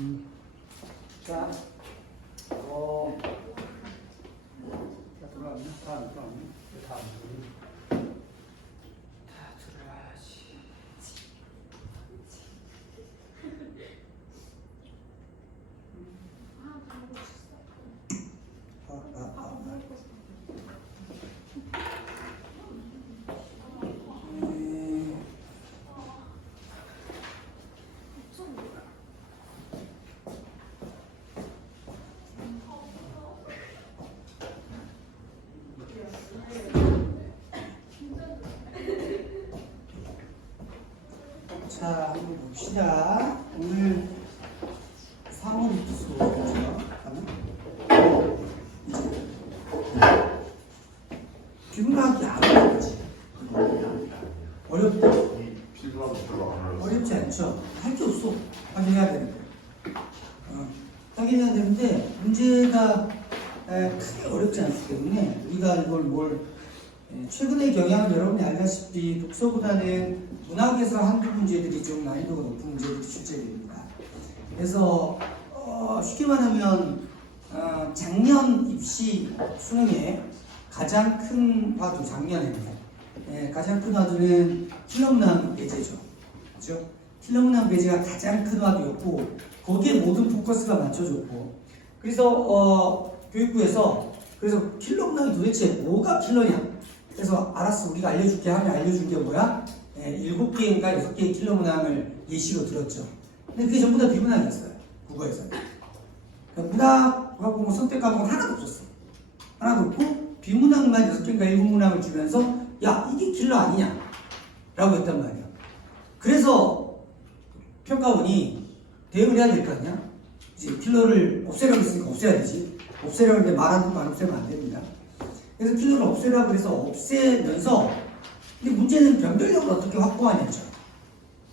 자, 들어왔나? 다음. 다 들어와야지. 자, 한번 봅시다. 오늘 3월 입수죠. 비문학이 안 어렵지. 어렵다. 어렵지 않죠. 할 게 없어. 확인해야 되는데. 확인해야 되는데 문제가 크게 어렵지 않기 때문에 우리가 이걸 최근의 경향은 여러분이 알다시피 독서보다는 문학에서 한두 문제들이 좀 난이도가 높은 문제들이 출제됩니다. 그래서 쉽게 말하면 작년 입시 수능에 가장 큰 화두, 작년에는 가장 큰 화두는 킬러문항 배제죠. 그렇죠? 킬러문항 배제가 가장 큰 화두였고 거기에 모든 포커스가 맞춰졌고 그래서 교육부에서 그래서 킬러문항이 도대체 뭐가 킬러냐? 그래서 알았어 우리가 알려줄게 하면 알려준 게 뭐야? 7개인가 6개의 킬러문항을 예시로 들었죠. 근데 그게 전부 다 비문항이었어요. 국어에서는. 그러니까 문학, 국어공부 선택 과목은 하나도 없었어. 하나도 없고 비문항만 6개인가 7문항을 주면서 야 이게 킬러 아니냐? 라고 했단 말이야. 그래서 평가원이 대응을 해야 될 거 아니야? 이제 킬러를 없애라고 했으니까 없애야 되지. 없애라고 했는데 말하는 거 안 없애면 안 됩니다. 그래서 킬러를 없애라고 해서 없애면서 근데 문제는 변별력을 어떻게 확보하냐죠.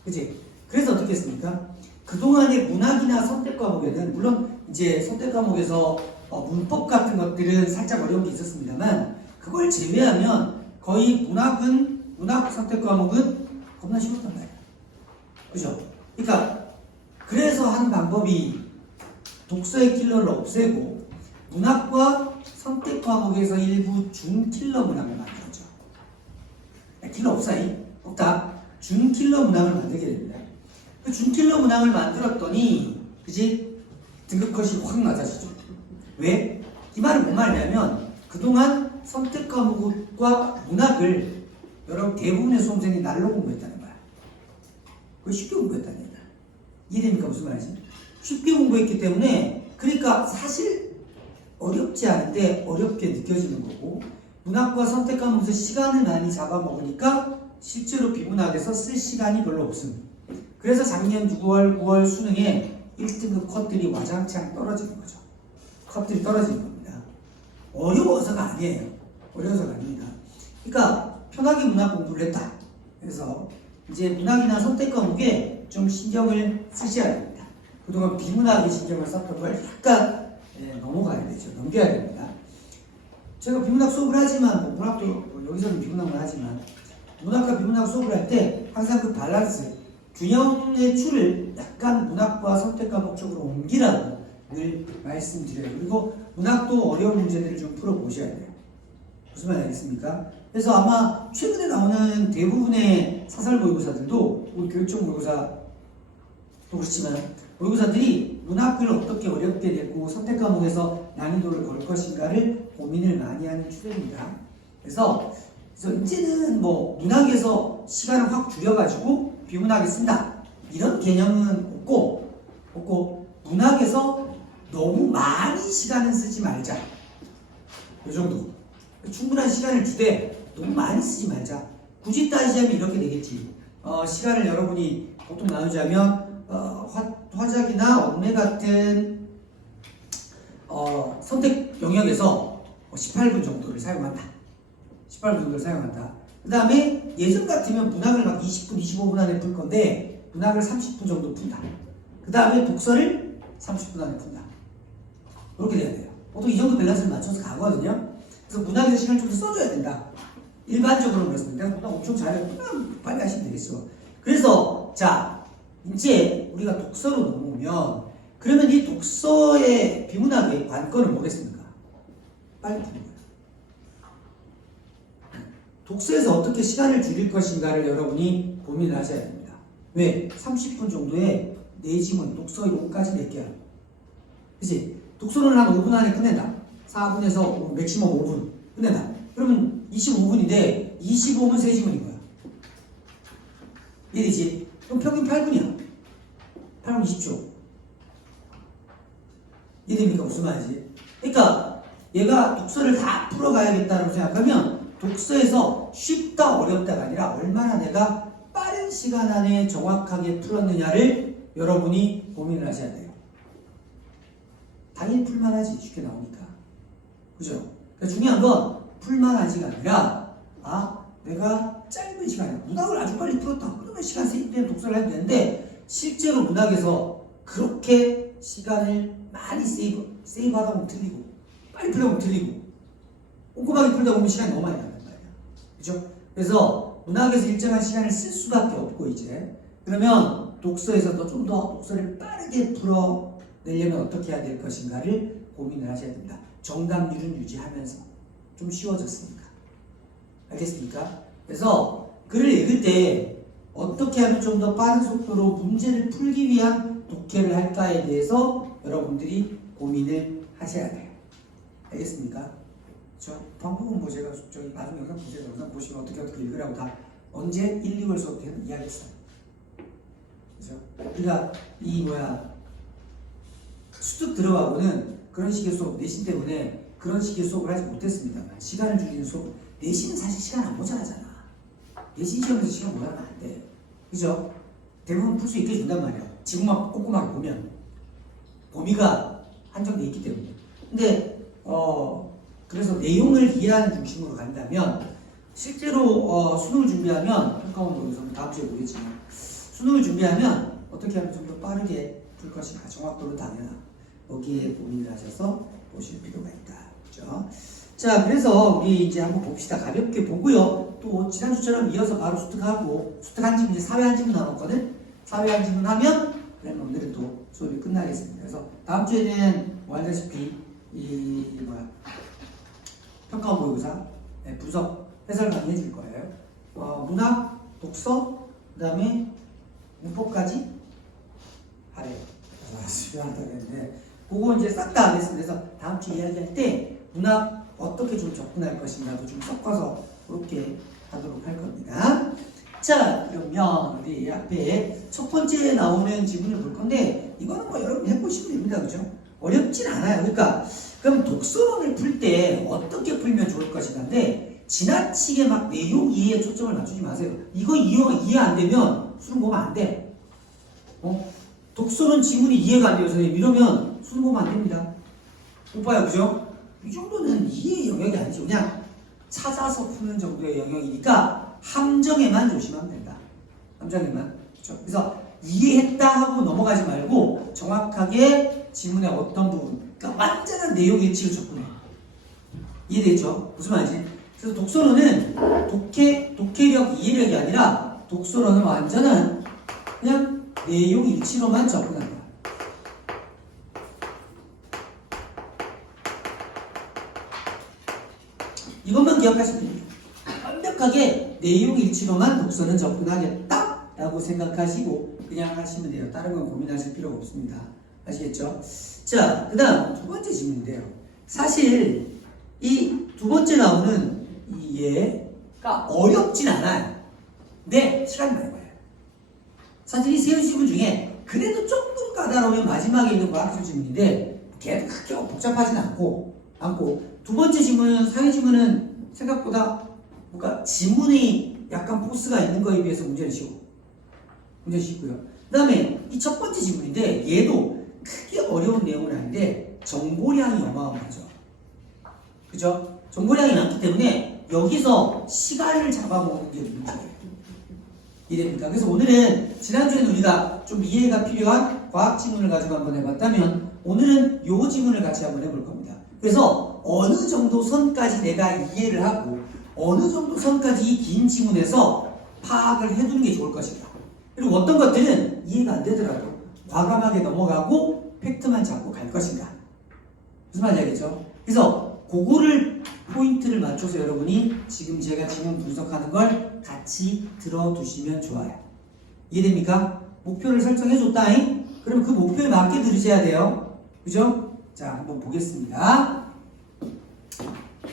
그치? 그래서 어떻게 했습니까? 그동안의 문학이나 선택 과목에는 물론 이제 선택 과목에서 문법 같은 것들은 살짝 어려운 게 있었습니다만 그걸 제외하면 거의 문학 선택 과목은 겁나 쉬웠단 말이야. 그죠? 그러니까 그래서 하는 방법이 독서의 킬러를 없애고 문학과 선택 과목에서 일부 준킬러 문항을 만들었죠. 킬러 없다. 준킬러 문항을 만들게 됩니다. 그 준킬러 문항을 만들었더니 그지? 등급컷이 확 낮아지죠. 왜? 이 말은 뭔 말이냐면 그동안 선택 과목과 문학을 여러분 대부분의 수험생이 날로 공부했다는 거야. 그걸 쉽게 공부했다는 얘기야. 이해됩니까? 무슨 말이지? 쉽게 공부했기 때문에 그러니까 사실 어렵지 않은데 어렵게 느껴지는 거고 문학과 선택 과목에서 시간을 많이 잡아먹으니까 실제로 비문학에서 쓸 시간이 별로 없습니다. 그래서 작년 6월, 9월 수능에 1등급 컷들이 와장창 떨어지는 거죠. 컷들이 떨어지는 겁니다. 어려워서가 아니에요. 어려워서가 아닙니다. 그러니까 편하게 문학 공부를 했다. 그래서 이제 문학이나 선택 과목에 좀 신경을 쓰셔야 됩니다. 그동안 비문학에 신경을 썼던 걸 약간 넘어가야 되죠. 넘겨야 됩니다. 제가 비문학 수업을 하지만 문학도 여기서는 비문학만 하지만 문학과 비문학 수업을 할 때 항상 그 밸런스 균형의 추를 약간 문학과 선택 과목 쪽으로 옮기라고 늘 말씀드려요. 그리고 문학도 어려운 문제들을 좀 풀어보셔야 돼요. 무슨 말인지 알겠습니까? 그래서 아마 최근에 나오는 대부분의 사설 모의고사들도 우리 교육청 모의고사도 그렇지만 모의고사들이 문학을 어떻게 어렵게 냈고 선택 과목에서 난이도를 걸 것인가를 고민을 많이 하는 추세입니다. 그래서 이제는 문학에서 시간을 확 줄여가지고 비문학에 쓴다 이런 개념은 없고 문학에서 너무 많이 시간을 쓰지 말자 이 정도 충분한 시간을 주되 너무 많이 쓰지 말자. 굳이 따지자면 이렇게 되겠지. 시간을 여러분이 보통 나누자면 화작이나 얽매 같은 선택 영역에서 18분 정도를 사용한다. 18분 정도를 사용한다. 그 다음에 예전 같으면 문학을 막 20분, 25분 안에 풀 건데 문학을 30분 정도 푼다. 그 다음에 독서를 30분 안에 푼다. 그렇게 돼야 돼요. 보통 이 정도 밸런스를 맞춰서 가거든요. 그래서 문학에서 시간을 좀 더 써줘야 된다. 일반적으로 그렇습니다. 내가 문학 엄청 잘해요. 빨리 하시면 되겠어. 그래서 자 이제 우리가 독서로 넘어오면 그러면 이 독서의 비문학의 관건은 뭐겠습니까? 빨리 푸는 거예요. 독서에서 어떻게 시간을 줄일 것인가를 여러분이 고민을 하셔야 됩니다. 왜? 30분 정도에 내 지문, 독서 이론까지 낼게요. 그치? 독서는 한 5분 안에 끝낸다. 4분에서 맥시멈 5분 끝낸다. 그러면 25분인데 25분 3지문인 거야. 이해되지? 그럼 평균 8분이야. 8분 20초. 이해됩니까? 무슨 말인지? 그러니까 얘가 독서를 다 풀어가야겠다고 생각하면 독서에서 쉽다 어렵다가 아니라 얼마나 내가 빠른 시간 안에 정확하게 풀었느냐를 여러분이 고민을 하셔야 돼요. 당연히 풀만하지. 쉽게 나오니까. 그죠? 그러니까 중요한 건 풀만하지가 아니라 내가 짧은 시간에 문학을 아주 빨리 풀었다. 그러면 시간 세입되는 독서를 해도 되는데 실제로 문학에서 그렇게 시간을 많이 세이브하다 보면 틀리고 빨리 풀다 보면 틀리고 꼼꼼하게 풀다 보면 시간이 너무 많이 간단 말이야. 그죠? 그래서 문학에서 일정한 시간을 쓸 수밖에 없고 이제 그러면 독서에서도 좀 더 독서를 빠르게 풀어내려면 어떻게 해야 될 것인가를 고민을 하셔야 됩니다. 정답률은 유지하면서 좀 쉬워졌으니까. 알겠습니까? 그래서 글을 읽을 때 어떻게 하면 좀 더 빠른 속도로 문제를 풀기 위한 독해를 할까에 대해서 여러분들이 고민을 하셔야 돼요. 알겠습니까? 그렇죠? 방법은 뭐 제가 저기 나중에 영상 보세요. 영상 보시면 어떻게 읽으라고 다 언제 1, 2월 수업 때는 이야기했어요. 그렇죠? 그러니까 수특 들어가고는 그런 식의 수업, 내신 때문에 그런 식의 수업을 하지 못했습니다. 시간을 줄이는 수업. 내신은 사실 시간 안 모자라잖아. 내신 시험에서 시간 모자라면 안 돼. 그죠? 대부분 풀 수 있게 준단 말이야. 지금만 꼼꼼하게 보면. 범위가 한정돼 있기 때문에. 근데, 그래서 내용을 이해하는 중심으로 간다면, 실제로, 수능을 준비하면, 평가원 여기서 다음 주에 보겠지만, 수능을 준비하면 어떻게 하면 좀 더 빠르게 풀 것인가, 정확도로 당연한 여기에 고민을 하셔서 보실 필요가 있다. 그죠? 자, 그래서 우리 이제 한번 봅시다. 가볍게 보고요. 또 지난주처럼 이어서 바로 수특하고 수특 한 지문, 이제 사회 한 지문 남았거든. 사회 한 지문 하면 그러면 오늘은 또 수업이 끝나겠습니다. 그래서 다음 주에는 뭐 알다시피 평가원 모의고사 분석 해설 강의 해줄 거예요. 문학, 독서, 그 다음에 문법까지 하래요. 그래서 한다고 했는데 그거 이제 싹 다 하겠습니다. 그래서 다음 주 이야기할 때 문학 어떻게 좀 접근할 것인가도 좀 섞어서 그렇게 하도록 할 겁니다. 자, 그러면 우리 앞에 첫 번째 나오는 지문을 볼 건데 이거는 뭐 여러분 해보시면 됩니다. 그죠? 어렵진 않아요. 그러니까 그럼 독서론을 풀 때 어떻게 풀면 좋을 것인가인데 지나치게 막 내용 이해에 초점을 맞추지 마세요. 이거 이해 안 되면 수능 보면 안 돼. 독서론 지문이 이해가 안 돼요, 선생님. 이러면 수능 보면 안 됩니다. 못 봐요, 그죠? 이 정도는 이해 영역이 아니죠. 그냥 찾아서 푸는 정도의 영역이니까 함정에만 조심하면 된다. 함정에만. 그렇죠? 그래서 이해했다 하고 넘어가지 말고 정확하게 지문의 어떤 부분, 그러니까 완전한 내용 일치로 접근해. 이해되죠? 무슨 말인지? 그래서 독서론은 독해력, 이해력이 아니라 독서론은 완전한 그냥 내용 일치로만 접근한다. 이것만 기억하시면 됩니다. 완벽하게 내용 일치로만 독서는 접근하겠다라고 생각하시고 그냥 하시면 돼요. 다른 건 고민하실 필요가 없습니다. 아시겠죠? 자, 그 다음 두 번째 질문인데요. 사실 이 두 번째 나오는 이 예가 어렵진 않아요. 근데 시간이 많이 걸려요. 사실 이 세 질문 중에 그래도 조금 까다로우면 마지막에 있는 과학술 질문인데 걔도 크게 복잡하진 않고 두 번째 질문은 사회 질문은 생각보다 뭔가 지문이 약간 포스가 있는 거에 비해서 문제는 쉽고요. 그 다음에 이 첫 번째 질문인데 얘도 크게 어려운 내용은 아닌데 정보량이 어마어마하죠. 그죠? 정보량이 많기 때문에 여기서 시간을 잡아먹는 게 문제예요. 이해됩니까? 그래서 오늘은 지난주에는 우리가 좀 이해가 필요한 과학 지문을 가지고 한번 해봤다면 오늘은 요 지문을 같이 한번 해볼 겁니다. 그래서 어느 정도 선까지 내가 이해를 하고 어느 정도 선까지 이 긴 지문에서 파악을 해두는 게 좋을 것인가. 그리고 어떤 것들은 이해가 안 되더라도 과감하게 넘어가고 팩트만 잡고 갈 것인가? 무슨 말인지 알겠죠? 그래서 그거를 포인트를 맞춰서 여러분이 지금 제가 지금 분석하는 걸 같이 들어두시면 좋아요. 이해됩니까? 목표를 설정해줬다잉? 그럼 그 목표에 맞게 들으셔야 돼요. 그죠? 자, 한번 보겠습니다.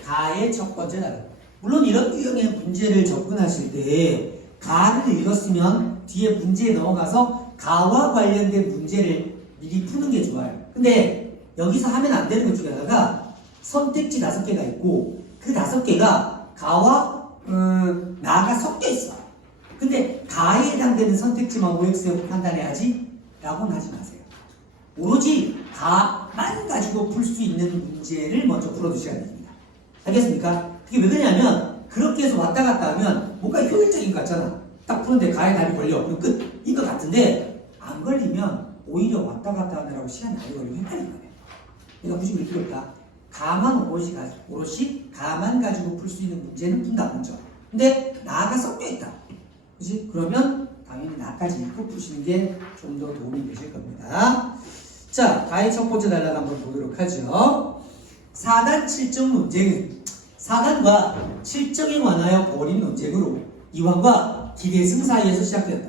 가의 첫 번째 단어. 물론 이런 유형의 문제를 접근하실 때 가를 읽었으면 뒤에 문제에 넘어가서 가와 관련된 문제를 미리 푸는 게 좋아요. 근데 여기서 하면 안 되는 것 중에 하나가 선택지 5개가 있고 그 5개가 가와 나가 섞여 있어. 근데 가에 해당되는 선택지만 OX로 판단해야지 라고는 하지 마세요. 오로지 가만 가지고 풀 수 있는 문제를 먼저 풀어두셔야 됩니다. 알겠습니까? 그게 왜 그러냐면 그렇게 해서 왔다 갔다 하면 뭔가 효율적인 것 같잖아. 딱 푸는데 가에 답이 걸려. 그럼 끝인 것 같은데 안 걸리면 오히려 왔다 갔다 하느라고 시간이 많이 걸리고 헷갈리는 거예요. 그러니까 굳이 그럴 필요 없다. 가만 오롯이 가만 가지고 풀 수 있는 문제는 푼다 먼저. 근데 나가 섞여 있다. 그지? 그러면 당연히 나까지 읽고 푸시는 게 좀 더 도움이 되실 겁니다. 자, 가의 첫 번째 단락 한번 보도록 하죠. 4단 7정 논쟁은 4단과 7정에 관하여 벌인 논쟁으로 이황과 기대승 사이에서 시작되었다.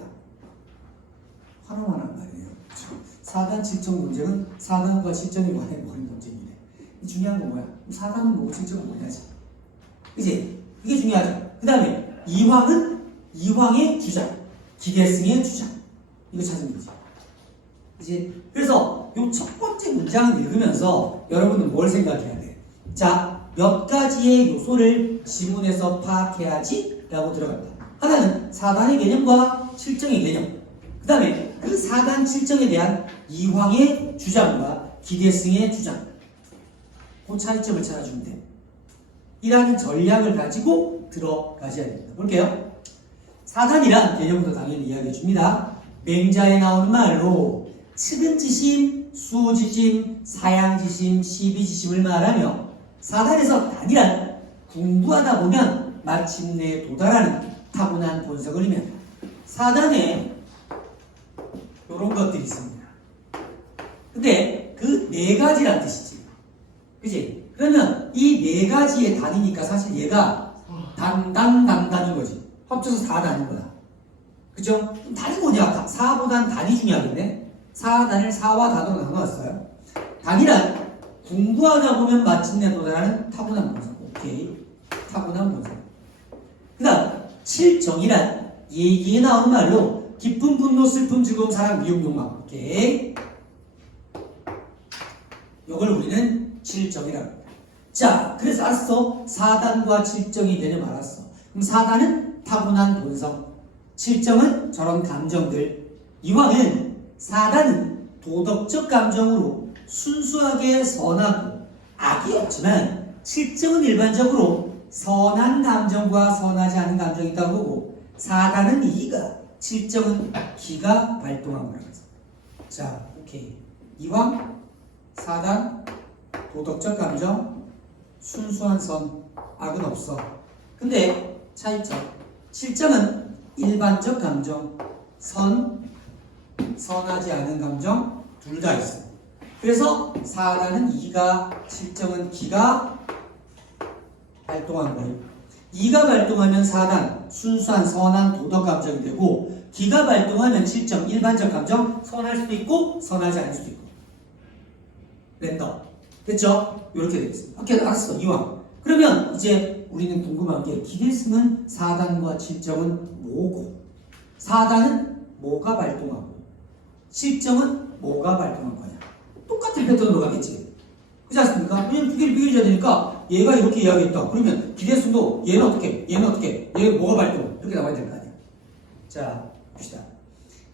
화나만한 말이에요. 4단 7정 논쟁은 4단과 7정에 관하여 벌인 논쟁이네. 중요한 건 뭐야? 4단은 뭐고 7정은 뭐냐지. 그지? 이게 중요하죠. 그 다음에 이황의 주장, 기대승의 주장. 이거 찾으면 되지. 그지? 그래서 이 첫 번째 문장을 읽으면서 여러분은 뭘 생각해야 돼? 자, 몇 가지의 요소를 지문에서 파악해야지 라고 들어간다. 하나는 4단의 개념과 7정의 개념. 그 다음에 그 4단 7정에 대한 이황의 주장과 기대승의 주장. 그 차이점을 찾아주면 돼. 이라는 전략을 가지고 들어가셔야 됩니다. 볼게요. 4단이란 개념부터 당연히 이야기해 줍니다. 맹자에 나오는 말로 측은지심, 수지심, 사양지심, 시비지심을 말하며 4단에서 단이란 공부하다 보면 마침내 도달하는 타고난 본성을 의미한다. 4단에 이런 것들이 있습니다. 근데 그 4가지란 뜻이지. 그치? 그러면 이 4가지의 단이니까 사실 얘가 단인 거지. 합쳐서 4단인 거다. 그죠? 단이 뭐냐? 4보단 단이 중요하겠네? 4단을 4와 단으로 나눠놨어요. 단이란 공부하다 보면 마침내 도달하는 타고난 본성. 오케이. 타고난 본성. 그 다음 7정이란 얘기에 나오는 말로 기쁨, 분노, 슬픔, 즐거움, 사랑, 미움, 욕망. 오케이. 이걸 우리는 7정이라고 합니다. 자, 그래서 알았어. 4단과 7정이 개념 알았어. 그럼 4단은 타고난 본성, 7정은 저런 감정들. 이황은 4단은 도덕적 감정으로 순수하게 선하고 악이 없지만 7정은 일반적으로 선한 감정과 선하지 않은 감정이 있다고 보고 4단은 이가, 7정은 기가 발동한 거라고 해서. 자, 오케이. 이황, 4단, 도덕적 감정, 순수한 선, 악은 없어. 근데 차이점. 7정은 일반적 감정, 선하지 않은 감정 둘 다 있어. 그래서 4단은 이가, 7정은 기가 발동한 거예요. 이가 발동하면 4단, 순수한 선한 도덕 감정이 되고 기가 발동하면 7정, 일반적 감정, 선할 수도 있고 선하지 않을 수도 있고. 랜덤. 됐죠? 이렇게 되겠습니다. 오케이, 알았어. 이왕. 그러면 이제 우리는 궁금한 게 기대승은 4단과 7정은 뭐고 4단은 뭐가 발동하고 7정은 뭐가 발동한 거냐. 똑같은 패턴으로 가겠지. 그렇지 않습니까? 왜냐면 두 개를 비교해줘야 되니까 얘가 이렇게 이야기했다. 그러면 기대승도 얘는 어떻게, 얘는 뭐가 발동, 이렇게 나와야 될 거 아니야. 자, 봅시다.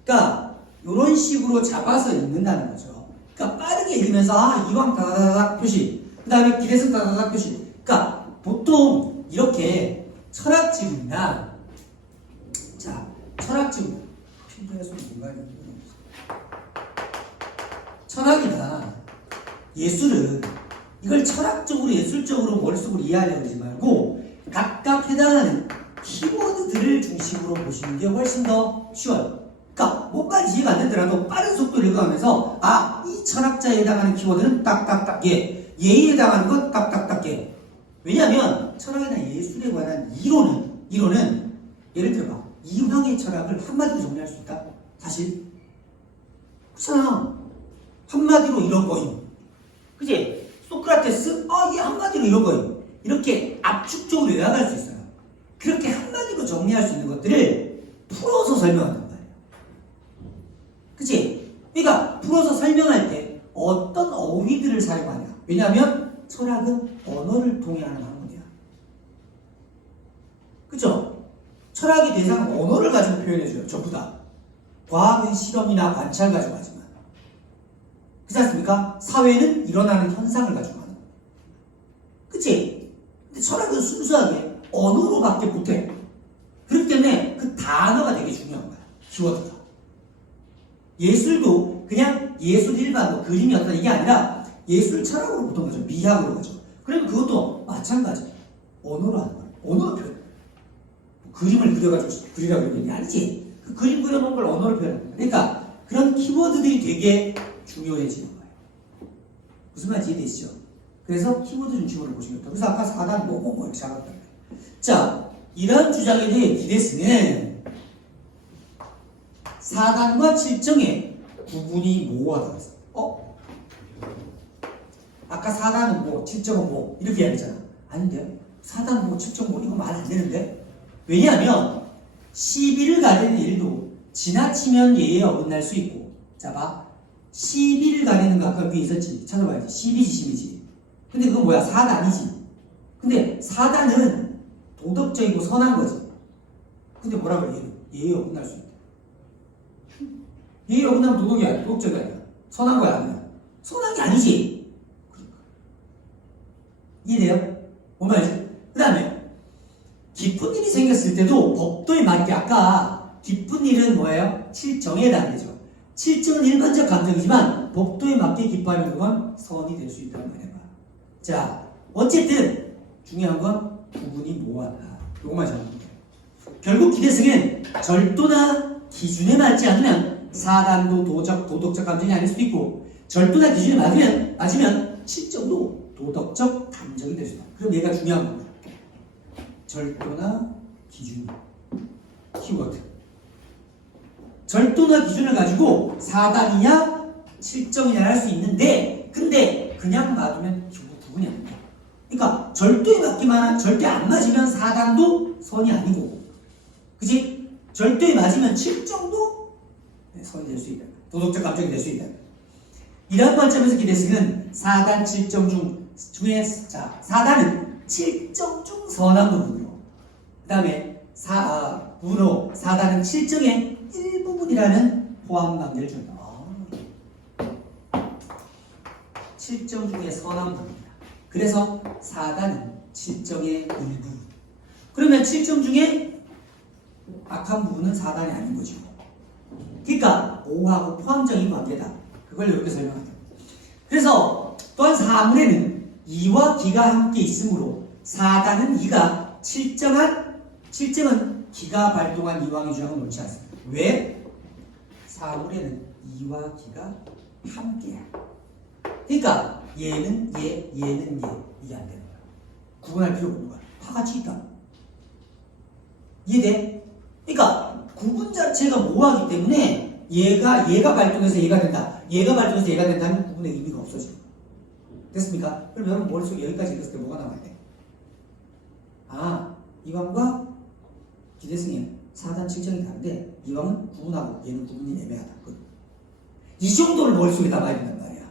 그러니까 이런 식으로 잡아서 읽는다는 거죠. 그러니까 빠르게 읽으면서 이왕 다다다닥 표시, 그 다음에 기대승 다다다닥 표시. 그러니까 보통 이렇게 철학지문이나 자, 철학지문 필드에서 뭔가 철학이나 예술은 이걸 철학적으로 예술적으로 머릿속으로 이해하려고 하지 말고 각각 해당하는 키워드들을 중심으로 보시는 게 훨씬 더 쉬워요. 그러니까 뭔가 이해가 안 되더라도 빠른 속도로 읽어가면서 이 이 철학자에 해당하는 키워드는 딱딱딱 예, 예에 해당하는 것 딱딱딱 예. 왜냐하면 철학이나 예술에 관한 이론은 예를 들어봐 이황의 철학을 한마디로 정리할 수 있다. 사실 그렇잖아. 한마디로 이런 거임. 그지? 소크라테스 이 한마디로 이런 거임. 이렇게 압축적으로 요약할 수 있어요. 그렇게 한마디로 정리할 수 있는 것들을 풀어서 설명한단 말이에요. 그치? 그러니까 풀어서 설명할 때 어떤 어휘들을 사용하냐. 왜냐하면 철학은 언어를 통해 하는 학문이야. 그쵸? 철학의 대상은 언어를 가지고 표현해줘요. 전부 다. 과학은 실험이나 관찰 가지고 하지만. 그렇지 않습니까? 사회는 일어나는 현상을 가지고 하는 거예요. 그치? 근데 철학은 순수하게 언어로밖에 못해. 그렇기 때문에 그 단어가 되게 중요한 거야. 키워드가. 예술도 그냥 예술 일반 뭐 그림이 어떤 이게 아니라 예술 철학으로 보통 가죠. 미학으로 가죠. 그러면 그것도 마찬가지야. 언어로 하는 거야. 언어로 표현. 그림을 그려가지고 그리라고 그러는 게 아니지. 그 그림 그려놓은 걸 언어로 표현하는 거야. 그러니까 그런 키워드들이 되게 중요해지는 거예요. 무슨 말인지 이해되시죠? 그래서 키워드 중심으로 보시면 됩니다. 그래서 아까 4단 뭐뭐뭐 이렇게 잡았단 말이에요. 자, 이런 주장에 대해 기데스는 4단과 7정의 구분이 모호하다고 했어요. 아까 4단은 뭐, 7정은 뭐 이렇게 이야기했잖아. 아닌데요? 4단 뭐, 7정 뭐 이거 말 안 되는데? 왜냐하면 시비를 가리는 일도 지나치면 예에 어긋날 수 있고 자 봐. 시비를 가리는 거 아까 위에 있었지. 찾아봐야지. 시비지 시비지. 근데 그건 뭐야? 4단이지. 근데 4단은 도덕적이고 선한 거지. 근데 뭐라 그래? 얘는 예에 어긋날 수 있다. 예에 어긋나면 도덕이 아니야. 도덕적이 아니야. 선한 거야 아니야? 선한 게 아니지. 그러니까. 이해돼요? 뭔 말이지? 그 다음에 깊은 일이 생겼을 때도 법도에 맞게 아까 깊은 일은 뭐예요? 7정에 해당되죠. 7정은 일반적 감정이지만 법도에 맞게 기뻐하면 그건 선이 될 수 있다는 말이야. 자, 어쨌든 중요한 건 구분이 모호하다. 요것만 정리해요. 결국 기대승은 절도나 기준에 맞지 않으면 4단도 도덕적 감정이 아닐 수도 있고 절도나 기준에 맞으면 7정도 도덕적 감정이 될 수 있다. 그럼 얘가 중요한 겁니다. 절도나 기준 키워드 절도나 기준을 가지고 4단이냐 7정이냐 할 수 있는데 근데 그냥 놔두면 구분이 안 돼. 그러니까 절도에 맞기만 절대 안 맞으면 4단도 선이 아니고 그치? 절도에 맞으면 7정도 선이 될 수 있다. 도덕적 감정이 될 수 있다. 이런 관점에서 기대승은 4단 7정 중에 자 4단은 7정 중 선한 부분으로 그 다음에 4단은 7정의 일부분이라는 포함관계를 준다. 7정 중에 선한 부분이다. 그래서 4단은 7정의 일부. 그러면 7정 중에 악한 부분은 4단이 아닌 거죠. 그러니까 5하고 포함적인 관계다. 그걸 이렇게 설명하죠. 그래서 또한 사물에는 이와 기가 함께 있으므로 4단은 이가 7정은 기가 발동한 이왕의 주장은 옳지 않습니다. 왜? 사물에는 이와 기가 함께야. 그러니까 얘는 얘, 얘는 얘 이게 안 되는 거야. 구분할 필요가 없는 거야. 다 같이 있다. 이해돼? 그러니까 구분 자체가 모호하기 때문에 얘가 발동해서 얘가 된다. 얘가 발동해서 얘가 된다면 구분의 의미가 없어져. 됐습니까? 그럼 여러분 머릿속에 여기까지 읽었을 때 뭐가 나와야 돼? 이왕과 기대승의 4단 7정이 다른데 이왕은 구분하고 얘는 구분이 애매하다. 이 정도를 머릿속에 담아야 된단 말이야.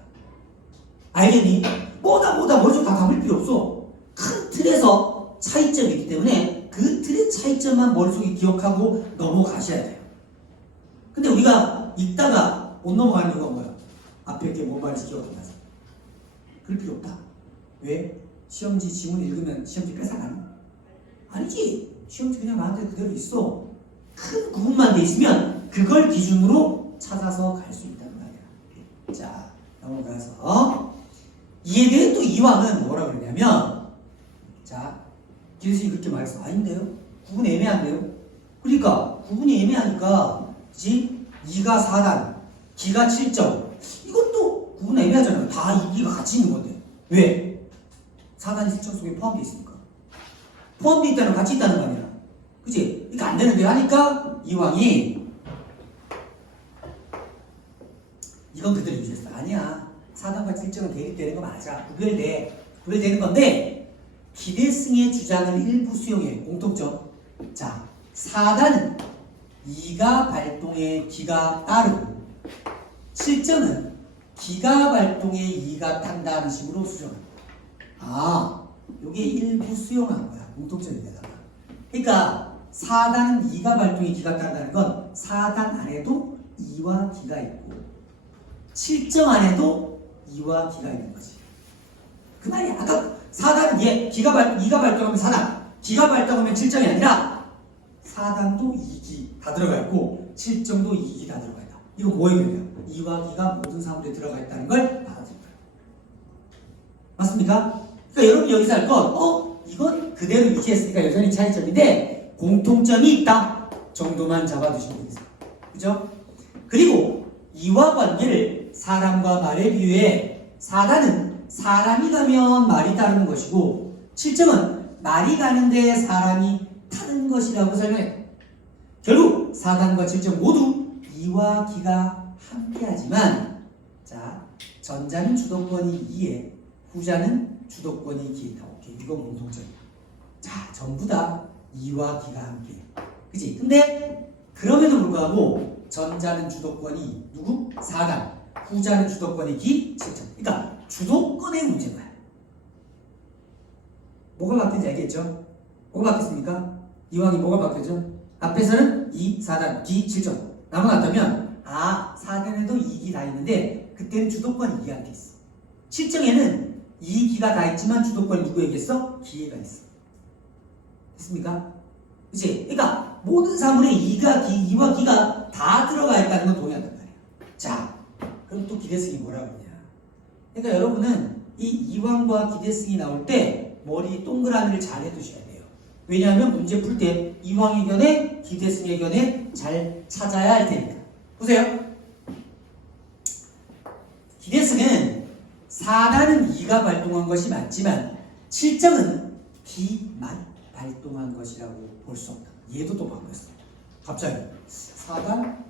알겠니? 뭐다 머릿속에 다 담을 필요 없어. 큰 틀에서 차이점이 있기 때문에 그 틀의 차이점만 머릿속에 기억하고 넘어가셔야 돼요. 근데 우리가 읽다가 못 넘어가는 이유가 뭐야? 앞에 게 뭔 말인지 기억 안 나서. 그럴 필요 없다. 왜? 시험지 지문 읽으면 시험지 뺏어가나? 아니지. 시험지 그냥 나한테 그대로 있어. 큰 구분만 돼 있으면 그걸 기준으로 찾아서 갈 수 있단 말이야. 자, 넘어가서 이에 대해 또 이왕은 뭐라 그러냐면 자, 기대승이 그렇게 말했어. 아닌데요? 구분 애매한데요? 그러니까 구분이 애매하니까 그치? 2가 4단, 기가 7정 이것도 구분 누구나 애매하잖아요. 다 이기가 같이 있는 건데. 왜? 사단이 실정 속에 포함되어 있으니까. 포함되어 있다는 같이 있다는 거 아니야. 그치? 이거 안 되는데 하니까 이왕이 이건 그대로 유지했어. 아니야. 사단과 실정은 대립되는 거 맞아. 구별되는 건데 기대승의 주장을 일부 수용해. 공통점. 자, 사단은 이가 발동에 기가 따르고 실정은 기가 발동에 이가 탄다는 식으로 수정한다. 아, 요게 일부 수용한 거야. 공통점이 되다가. 그러니까 사단은 이가 발동에 기가 따른다는 건 사단 안에도 이와 기가 있고 실정 안에도 이와 기가 있는 거지. 그 말이야. 아까 사단은 이가 발동하면 사단, 기가 발동하면 실정이 아니라 사단도 이기 다 들어가 있고 실정도 이기 다 들어가 있다. 이거 뭐의 교리야? 이와 기가 모든 사물에 들어가 있다는 걸 받아들일 거예요. 맞습니까? 그러니까 여러분 여기서 할 건 이건 그대로 유지했으니까 여전히 차이점인데 공통점이 있다 정도만 잡아두시면 되겠어요. 그죠? 그리고 이와 관계를 사람과 말에 비유해 사단은 사람이 가면 말이 따르는 것이고 실정은 말이 가는데 사람이 타는 것이라고 설명해. 결국 사단과 실정 모두 이와 기가 함께하지만 자 전자는 주도권이 2에 후자는 주도권이 기에 있다. 오케이. 이건 공통점이야. 자 전부 다 이와 기가 함께. 그치? 근데 그럼에도 불구하고 전자는 주도권이 누구? 사단. 후자는 주도권이 기, 실정. 그러니까 주도권의 문제인 거야. 뭐가 바뀌는지 알겠죠? 뭐가 바뀌었습니까? 이왕이 뭐가 바뀌었죠? 앞에서는 이, 사단, 기, 실정. 남아났다면 사단에도 이기 다 있는데 그때는 주도권이 이한테 있어. 실정에는 이 기가 다 있지만 주도권이 누구에게 있어? 기회가 있어. 됐습니까? 그치? 그러니까 모든 사물에 이와 기가 다 들어가 있다는 건 동의한단 말이야. 자, 그럼 또 기대승이 뭐라고 그러냐? 그러니까 여러분은 이 이왕과 기대승이 나올 때 머리 동그라미를 잘 해두셔야 돼요. 왜냐하면 문제 풀 때 이왕의 견해, 기대승의 견해 잘 찾아야 할 테니까. 보세요. 기대승은 사단은 이가 발동한 것이 맞지만 실정은 기만 발동한 것이라고 볼 수 없다. 얘도 또 바뀌었어. 갑자기 사단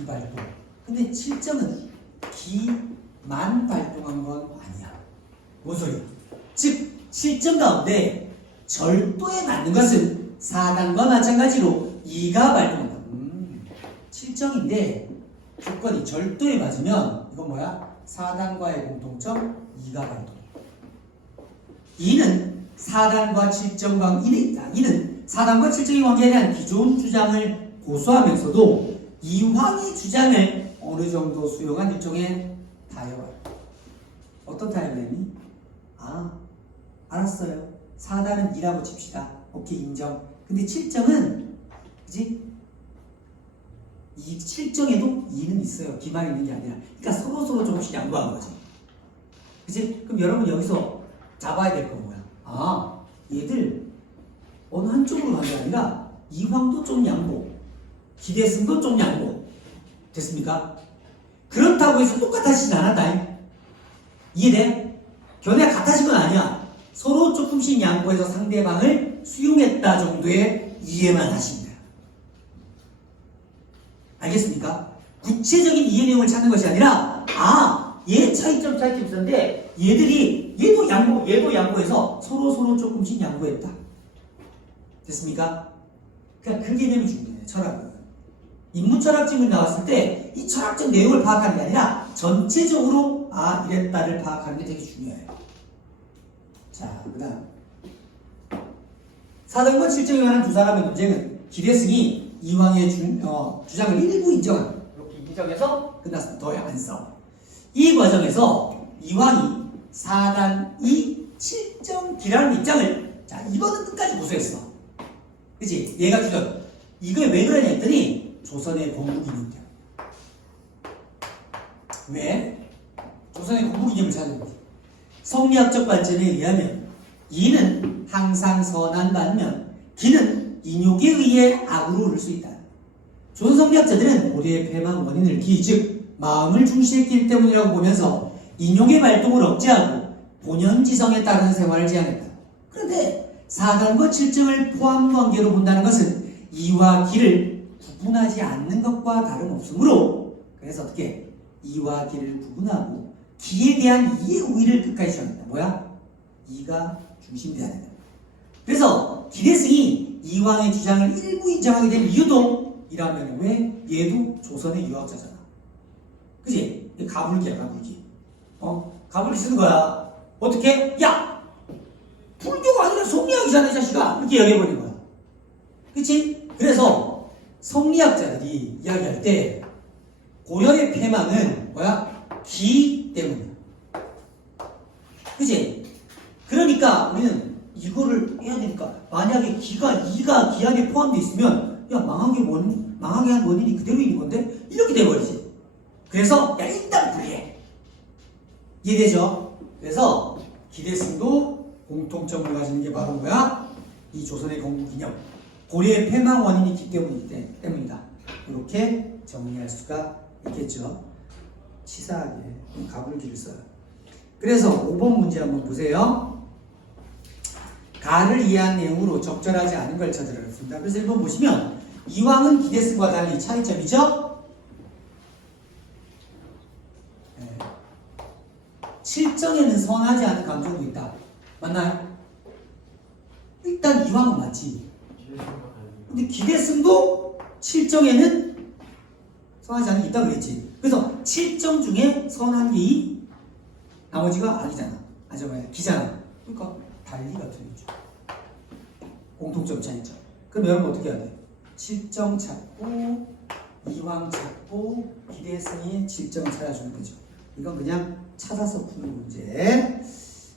이 발동. 근데 실정은 기만 발동한 건 아니야. 뭔 소리야? 즉 실정 가운데 절도에 맞는 것은 사단과 마찬가지로 이가 발동한다. 실정인데 조건이 절도에 맞으면 이건 뭐야? 사단과의 공통점 이가 발동. 이는 사단과 이는 사단과 실정의 관계에 대한 기존 주장을 고수하면서도 이황의 주장을 어느 정도 수용한 일종의 타협. 어떤 타협이니? 알았어요. 사단은 2라고 칩시다. 오케이, 인정. 근데 실정은, 그지? 이 실정에도 2는 있어요. 기만 있는 게 아니라. 그러니까 서로 조금씩 양보한 거지. 그지? 그럼 여러분 여기서 잡아야 될 건 뭐야? 얘들 어느 한쪽으로 간 게 아니라 이황도 좀 양보, 기대승도 좀 양보. 됐습니까? 그렇다고 해서 똑같아지진 않았다. 이해돼? 견해가 같아진 건 아니야. 서로 조금씩 양보해서 상대방을 수용했다 정도의 이해만 하시면 돼요. 알겠습니까? 구체적인 이해 내용을 찾는 것이 아니라 얘 차이점 있었는데 얘도 양보해서 서로 조금씩 양보했다. 됐습니까? 그러니까 그 개념이 중요해요. 철학은. 인문철학적인 나왔을 때 이 철학적 내용을 파악하는 게 아니라 전체적으로 이랬다를 파악하는 게 되게 중요해요. 자, 그 다음 사단과 실정에 관한 두 사람의 논쟁은 기대승이 이황의 주장을 일부 인정한 이렇게 인정해서 끝났습니다. 더 안 싸워. 이 과정에서 이황이 사단이 실정기라는 입장을 이거는 끝까지 고수했어. 그치? 얘가 주장. 이게 왜 그러냐 했더니 조선의 건국이니까. 왜? 조선의 건국이념을 찾는 거지. 성리학적 관점에 의하면 이는 항상 선한 반면 기는 인욕에 의해 악으로 흐를 수 있다. 조선 성리학자들은 고려의 패망 원인을 기, 즉 마음을 중시했기 때문이라고 보면서 인용의 발동을 억제하고 본연지성에 따른 생활을 제한했다. 그런데 4단과 7정을 포함관계로 본다는 것은 이와 기를 구분하지 않는 것과 다름없으므로 그래서 어떻게 이와 기를 구분하고 기에 대한 이의 우위를 끝까지 주장한다. 뭐야? 이가 중심돼야 된다. 그래서 기대승이 이왕의 주장을 일부 인정하게 된 이유도 이라면 왜? 얘도 조선의 유학자잖아. 그지? 가불기야 가불기. 가불기 쓰는 거야. 어떻게? 야! 불교가 아니라 성리학이잖아 이 자식아. 이렇게 이야기해버린 거야. 그치? 그래서 성리학자들이 이야기할 때 고려의 폐망은 뭐야? 기 때문이야. 그치? 그러니까 우리는 이거를 해야 되니까 만약에 이가 기 안에 포함되어 있으면 야 망하게 한 원인이 그대로 있는 건데 이렇게 돼버리지. 그래서 야 일단 불리해. 이해되죠? 그래서 기대승도 공통점을 가지는 게 바로 뭐야? 이 조선의 건국기념 고려의 폐망 원인이 기 때문이다. 이렇게 정리할 수가 있겠죠. 치사하게 가불기를 써요. 그래서 5번 문제 한번 보세요. 가를 이해한 내용으로 적절하지 않은 걸 찾으라 그랬습니다. 그래서 1번 보시면 이왕은 기대승과 달리 차이점이죠. 7정에는 선하지 않은 감정도 있다. 맞나요? 일단 이왕은 맞지. 근데 기대승도 7정에는 선하지 않은 게 있다고 그랬지. 그래서 7정 중에 선한 게 나머지가 아니잖아. 기잖아. 그러니까 달리가 틀리죠. 공통점 차이죠. 그럼 여러분 어떻게 해야 돼? 7정 찾고 이왕 찾고 기대승이 7정을 찾아주는 거죠. 이건 그냥 찾아서 푸는 문제.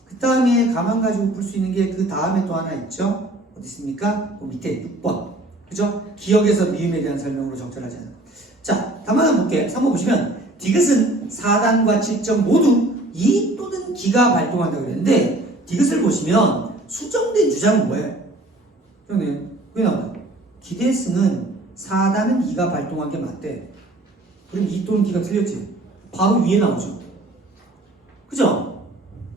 그 다음에 가만 가지고 풀 수 있는 게 그 다음에 또 하나 있죠. 어디 있습니까? 그 밑에 6번. 그죠? 기억에서 미음에 대한 설명으로 적절하지 않은 거. 자, 답만 한번 볼게. 3번 보시면 디귿은 4단과 7정 모두 이 또는 기가 발동한다고 그랬는데 디귿을 보시면 수정된 주장은 뭐예요? 형님, 그게 나온다. 기대승은 4단은 2가 발동한 게 맞대. 그럼 이 또는 기가 틀렸지. 바로 위에 나오죠. 그죠?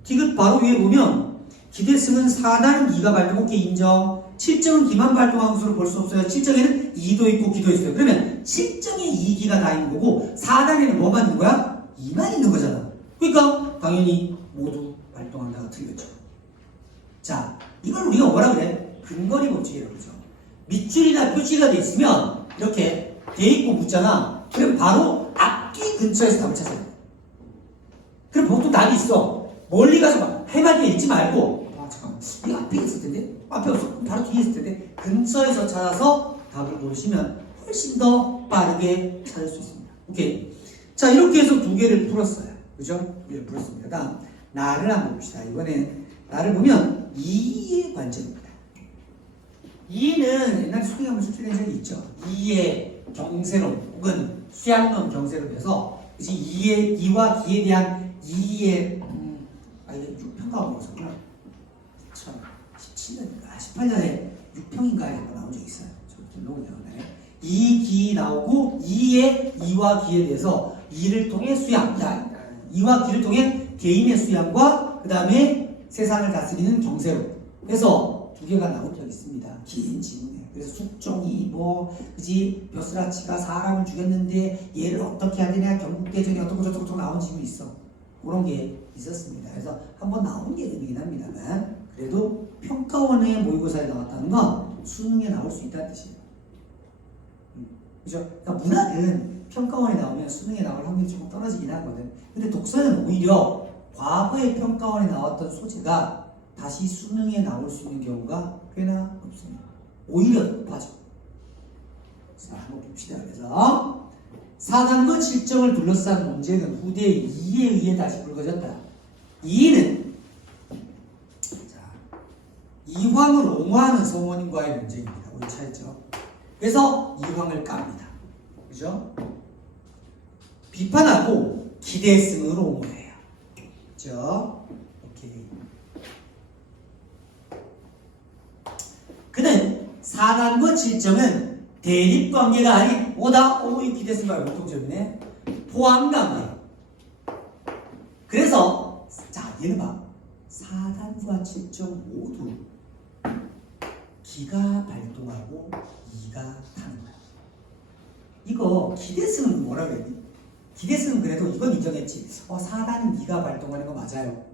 디귿 바로 위에 보면 기대승은 4단은 2가 발동, 오케이 인정. 7정은 기만 발동한 것으로 볼 수 없어요. 7정에는 2도 있고 기도 있어요. 그러면 7정에 2기가 다 있는 거고 4단에는 뭐만 있는 거야? 2만 있는 거잖아. 그러니까 당연히 모두 발동한다가 틀렸죠. 자, 이걸 우리가 뭐라 그래? 근거리 법칙이라고 그러죠. 밑줄이나 표시가 돼 있으면 이렇게 돼 있고 묻잖아. 그럼 바로 앞뒤 근처에서 답을 찾아야 돼. 그럼 보통 답이 있어. 멀리 가서 막 해맑게 읽지 말고 잠깐만 이거 앞에 있을 텐데 앞에 없어. 바로 뒤에 있을 텐데 근처에서 찾아서 답을 고르시면 훨씬 더 빠르게 찾을 수 있습니다. 오케이. 자, 이렇게 해서 두 개를 풀었어요. 그죠? 두 개를 풀었습니다. 다음 나를 한번 봅시다. 이번엔 나를 보면 이의 관점입니다. 이는 옛날에 수능에 한번 출제된 적이 있죠. 이의 경세론 혹은 수양론 경세론에서 이와 기에 대한 이의 이게 6평가가 있었구나. 참 17년인가 18년에 6평인가에 나온 적이 있어요. 저 기록이 나오네. 기 나오고 이와 기에 대해서 이를 통해 수양, 이와 기를 통해 개인의 수양과 그 다음에 세상을 다스리는 경세론. 그래서 두 개가 나온 적이 있습니다. 긴 지문에. 그래서 숙종이 그지 벼슬아치가 사람을 죽였는데 얘를 어떻게 해야 되냐, 경국대전이 어떻고 저떻고 나온 지문이 있어. 그런 게 있었습니다. 그래서 한번 나온 게 의미긴 합니다만 그래도 평가원의 모의고사에 나왔다는 건 수능에 나올 수 있다는 뜻이에요. 그죠? 그러니까 문학은 평가원에 나오면 수능에 나올 확률이 조금 떨어지긴 하거든. 근데 독서는 오히려 과거에 평가원에 나왔던 소재가 다시 수능에 나올 수 있는 경우가 꽤나 없습니다. 오히려 높아져. 자, 한번 봅시다. 그래서 4단과 7정을 둘러싼 문제는 후대의 이에 의해 다시 불거졌다. 이는 이황을 옹호하는 성원인과의 논쟁입니다. 우리 차이죠. 그래서 이황을 깝니다. 그죠? 비판하고 기대승으로 옹호해요. 그죠? 오케이. 그는 4단과 7정은 대립관계가 아닌 이 기대승과의 공통점이네. 포함관계. 그래서 자 얘는 봐. 4단과 7점 모두 기가 발동하고 이가 타는 거야. 이거 기대승은 뭐라 그랬니? 기대승은 그래도 이건 인정했지. 4단은 이가 발동하는 거 맞아요.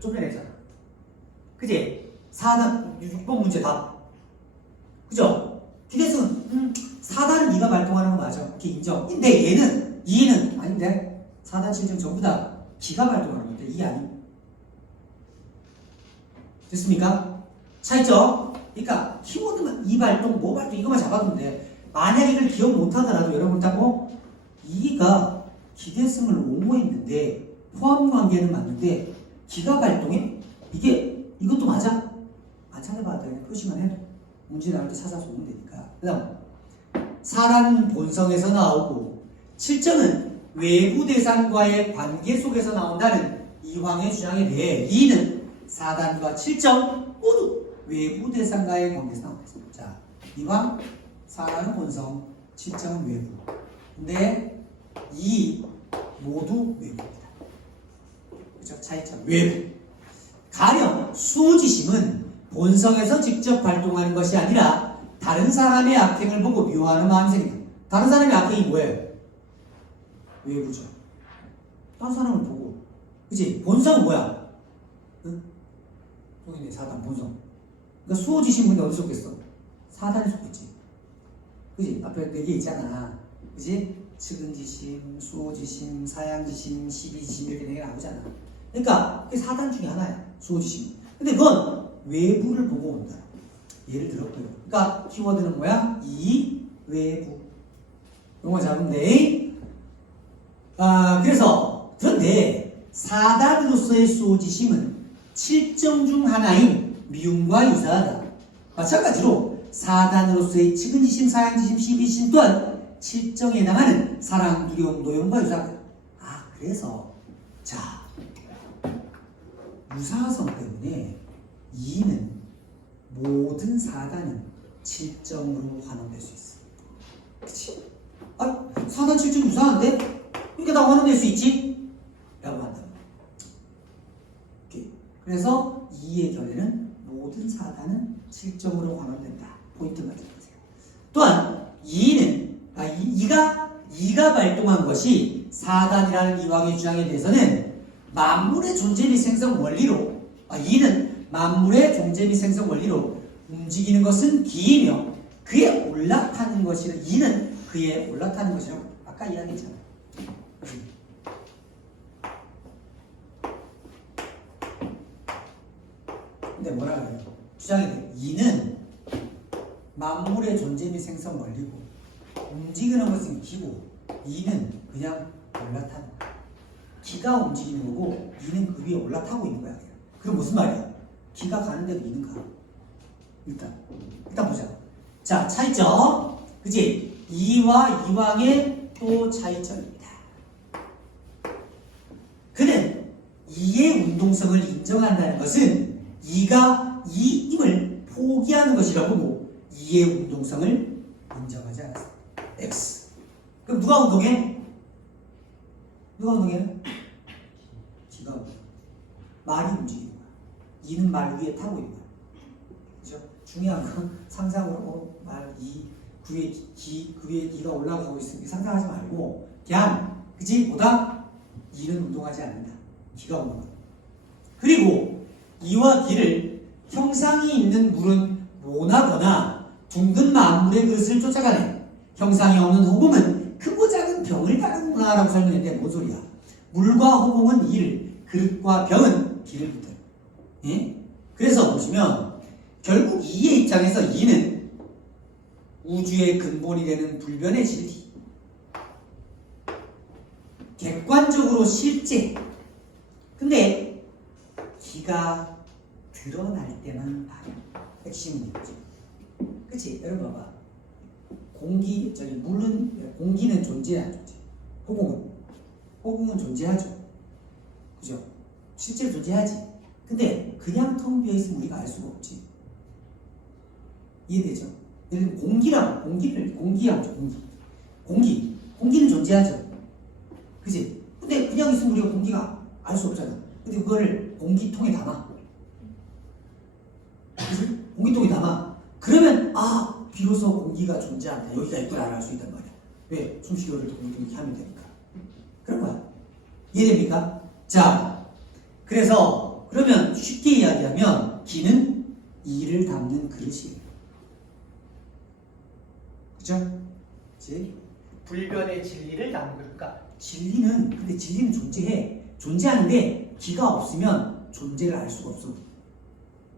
좀 전에 했잖아. 그지? 4단 6번 문제 답. 그죠? 기대승은 4단은 이가 발동하는 거 맞아. 이렇게 인정. 근데 얘는 2는 아닌데 4단 7점 전부 다 기가 발동하는 건데 2 아니? 됐습니까? 차있죠? 그러니까 키워드만 이 발동, 뭐 발동 이것만 잡아두면 돼. 만약 이걸 기억 못하더라도 여러분 따고 2가 기대승을 옹호했는데 포함관계는 맞는데 기가 발동해? 이것도 맞아? 안 찾아봐도 돼. 표시만 해도 문제 나올 때 찾아서 오면 되니까. 그 다음 4란 본성에서 나오고 7점은 외부 대상과의 관계 속에서 나온다는 이황의 주장에 대해 2는 4단과 7점 모두 외부 대상과의 관계에서 나옵니다. 자, 이황 4는 본성, 7점은 외부. 근데 2 모두 외부입니다. 그렇죠? 차이점 외부. 가령 수지심은 본성에서 직접 발동하는 것이 아니라 다른 사람의 악행을 보고 미워하는 마음이 생긴다. 다른 사람의 악행이 뭐예요? 외부죠. 다른 사람을 보고. 그치? 본성은 뭐야? 응? 여기네 4단 본성. 그러니까 수호지심 근데 어디 속했어? 4단에 속했지. 그치? 앞에 4개 있잖아. 그치? 측은지심, 수호지심, 사양지심, 시비지심 이렇게 4개 나오잖아. 그러니까 그게 4단 중에 하나야. 수호지심. 근데 그건 외부를 보고 온다. 예를 들었고요. 그러니까 키워드는 뭐야? 외부. 이거 잡으면 돼. 그래서 그런데 4단으로서의 수호지심은 7점 중 하나인 미움과 유사하다. 마찬가지로 4단으로서의 측은지심, 사양지심, 시비지심 또한 7점에 해당하는 사랑, 두려움, 노용과 유사하다. 그래서 자 유사성 때문에 2는 모든 4단은 7점으로 환원될 수 있어. 그치? 4단 7점 유사한데? 그러니까 나 환원될 수 있지? 라고 한다. 오케이. 그래서 2의 결에는 모든 4단은 7점으로 환원된다. 포인트 맞춰주세요. 또한 2는 2가 발동한 것이 4단이라는 이황의 주장에 대해서는 만물의 존재 및 생성 원리로 2는 만물의 존재 및 생성 원리로 움직이는 것은 기이며 그에 올라타는 것이라 2는 그에 올라타는 것이라고 아까 이야기했잖아. 근데 뭐라 그래요? 주장이 돼. 2는 만물의 존재 및 생성 원리고 움직이는 것은 기고 2는 그냥 올라타는 거야. 기가 움직이는 거고 2는 그 위에 올라타고 있는 거야. 그럼 무슨 말이야? 기가 가는 데도 2는 가. 일단 보자. 자, 차이점. 그치? 2와 이황의 또 차이점입니다. 그는 2의 운동성을 인정한다는 것은 2가 2임을 포기하는 것이라 보고 2의 운동성을 인정하지 않았습니다. X. 그럼 누가 운동해? 누가 운동해? 기가 운동. 말이 움직이는 거야. 2는 말 위에 타고 있는 거야. 그죠? 중요한 건 상상으로 그 위에 기가 올라가고 있으니까 상상하지 말고 그냥 그치? 보다 2는 운동하지 않는다. 기가 운동한다. 그리고 2와 기를 형상이 있는 물은 모나거나 둥근 만물의 그릇을 쫓아가네. 형상이 없는 호금은 크고 작은 병을 다루구나라고 설명했는데 뭔 소리야? 물과 호금은 이를, 그릇과 병은 기를 붙어요. 예? 그래서 보시면 결국 2의 입장에서 2는 우주의 근본이 되는 불변의 진리, 객관적으로 실제. 근데 기가 드러날 때만 봐요. 핵심은 이거지. 그치? 여러분 봐봐. 공기는 존재해 안 존재? 호공은 존재하죠. 그죠? 실제로 존재하지. 근데 그냥 텅 비어 있으면 우리가 알 수가 없지. 이해되죠? 예를 들면 공기는 존재하죠. 그치? 근데 그냥 있으면 우리가 공기가 알 수 없잖아. 근데 그거를 공기통에 담아. 그치? 공기통에 담아. 그러면 아 비로소 공기가 존재한다. 여기가 있구나 알 수 있단 말이야. 왜? 숨쉬기를 공기통에 이렇게 하면 되니까. 그런 거야. 이해됩니까? 자, 그래서 그러면 쉽게 이야기하면 기는 이를 담는 그릇이에요. 그죠? 그치? 불변의 진리를 담는 거니까 그러니까 진리는 근데 진리는 존재해. 존재하는데 기가 없으면 존재를 알 수가 없어.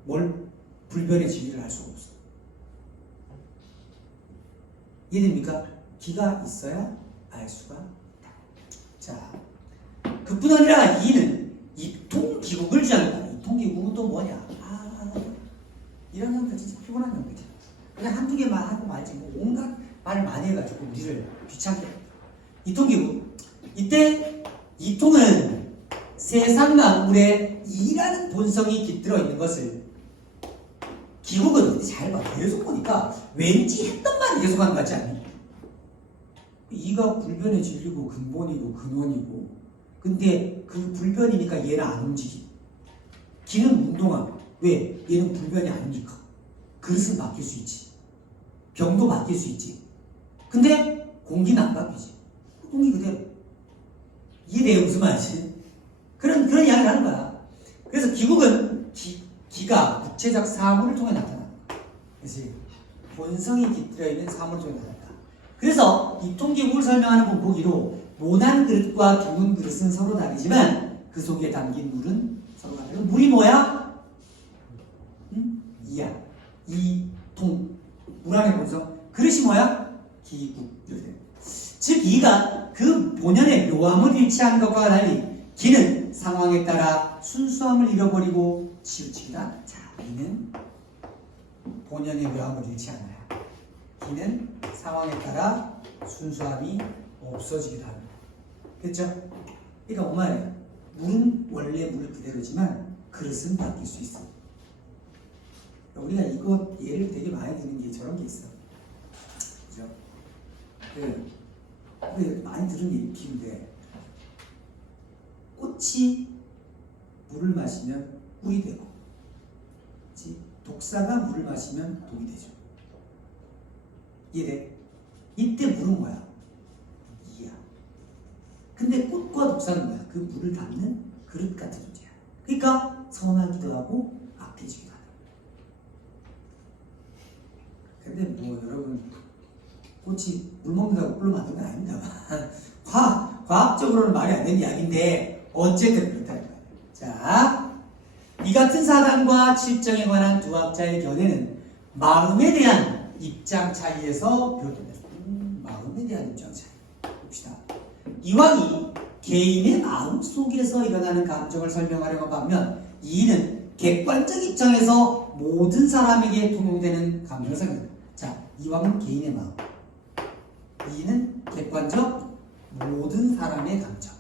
뭘? 불변의 진리를 알 수가 없어. 이해됩니까? 기가 있어야 알 수가 있다. 자, 그뿐 아니라 이는 이통기국을 지향한다. 이통기국은 또 뭐냐? 이런 놈들 진짜 피곤한 놈들이야. 그냥 한두 개만 하고 말지 뭐 온갖 말을 많이 해가지고 우리를 귀찮게 합니다. 이통기국. 이때 이통은 세상 만물에 이라는 본성이 깃들어 있는 것을 기국은 잘 봐. 계속 보니까 왠지 했던 말을 계속하는 것 같지 않니? 이가 불변의 진리고 근본이고 근원이고 근데 그 불변이니까 얘는 안 움직이. 기는 운동하고 왜? 얘는 불변이 아니니까. 그릇은 바뀔 수 있지. 병도 바뀔 수 있지. 근데 공기는 안 바뀌지. 공기 그대로. 이해돼요? 무슨 말이지? 그런 이야기를 하는 거야. 그래서 기국은 기가 구체적 사물을 통해 나타난다. 그래서 본성이 깃들어 있는 사물을 통해 나타난다. 그래서 이통기국을 설명하는 본보기로 모난 그릇과 둥근 그릇은 서로 다르지만 그 속에 담긴 물은 서로 다르고 물이 뭐야? 이야. 이통. 물 안의 본성. 그릇이 뭐야? 기국. 이렇게. 즉 이가 그 본연의 묘함을 일치하는 것과 달리 기는 상황에 따라 순수함을 잃어버리고 치우치다. 자, 이는 본연의 묘함을 잃지않아요. 기는 상황에 따라 순수함이 없어지기도 합니다. 됐죠? 그러니까 뭐말이에요? 물은 원래 물 그대로지만 그릇은 바뀔 수 있어. 우리가 이거 예를 되게 많이 드는 게 저런 게 있어. 그죠? 많이 들은 얘기인데 꽃이 물을 마시면 꿀이 되고 그치? 독사가 물을 마시면 독이 되죠. 이해돼? 이때 물은 뭐야? 이야. 근데 꽃과 독사는 뭐야? 그 물을 담는 그릇 같은 존재야. 그러니까 선하기도 하고 악해지기도 하다. 근데 뭐 여러분 꽃이 물 먹는다고 꿀로 만든 건 아닙니다만 과학적으로는 말이 안 되는 이야기인데 어쨌든 그렇다는 거예요. 자, 이 같은 사단과 칠정에 관한 두 학자의 견해는 마음에 대한 입장 차이에서 비롯됩니다. 마음에 대한 입장 차이 봅시다. 이왕이 개인의 마음 속에서 일어나는 감정을 설명하려고 하면 이는 객관적 입장에서 모든 사람에게 통용되는 감정을 설명합니다. 자, 이왕은 개인의 마음, 이는 객관적 모든 사람의 감정.